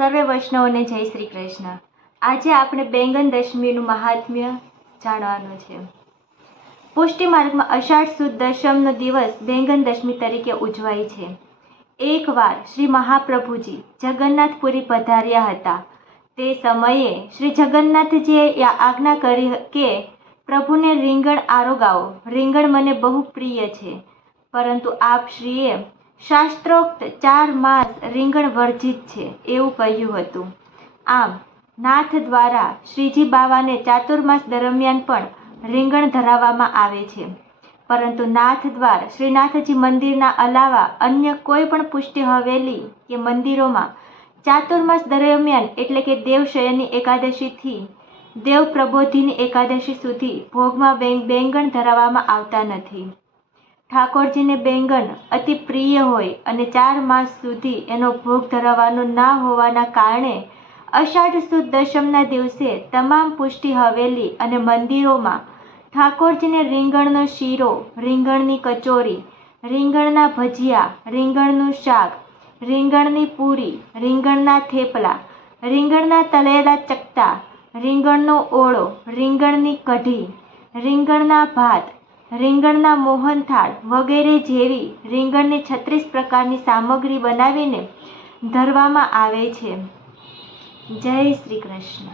સર્વે વૈષ્ણવોને જય શ્રી કૃષ્ણ। આજે આપણે બેંગન દશમીનું મહાત્મ્ય જાણવાનું છે। પુષ્ટિ માર્ગમાં અષાઢ સુદ દશમનો દિવસ બેંગન દશમી તરીકે ઉજવાય છે। એકવાર શ્રી મહાપ્રભુજી જગન્નાથપુરી પધાર્યા હતા। તે સમયે શ્રી જગન્નાથજીએ આજ્ઞા કરી કે પ્રભુને રીંગણ આરોગાવો, રીંગણ મને બહુ પ્રિય છે, પરંતુ આપ શ્રીએ શાસ્ત્રોક્ત 4 માસ રીંગણ વર્જિત છે એવું કહ્યું હતું। આમ નાથ દ્વારા શ્રીજી બાવાને ચાતુર્માસ દરમિયાન પણ રીંગણ ધરાવવામાં આવે છે, પરંતુ નાથ દ્વાર શ્રીનાથજી મંદિરના અલાવા અન્ય કોઈ પણ પુષ્ટિ હવેલી કે મંદિરોમાં ચાતુર્માસ દરમિયાન એટલે કે દેવશયની એકાદશીથી દેવ પ્રબોધિની એકાદશી સુધી ભોગમાં બેંગણ ધરાવવામાં આવતા નથી। ઠાકોરજીને બેંગણ અતિ પ્રિય હોય અને 4 માસ સુધી એનો ભોગ ધરાવવાનો ના હોવાના કારણે અષાઢ સુદ દશમના દિવસે તમામ પુષ્ટિ હવેલી અને મંદિરોમાં ઠાકોરજીને રીંગણનો શીરો, રીંગણની કચોરી, રીંગણના ભજીયા, રીંગણનું શાક, રીંગણની પૂરી, રીંગણના થેપલા, રીંગણના તળેલા ચકતા, રીંગણનો ઓળો, રીંગણની કઢી, રીંગણના ભાત, રીંગણના મોહનથાળ વગેરે જેવી રીંગણની 36 પ્રકારની સામગ્રી બનાવીને ધરવામાં આવે છે। જય શ્રી કૃષ્ણ।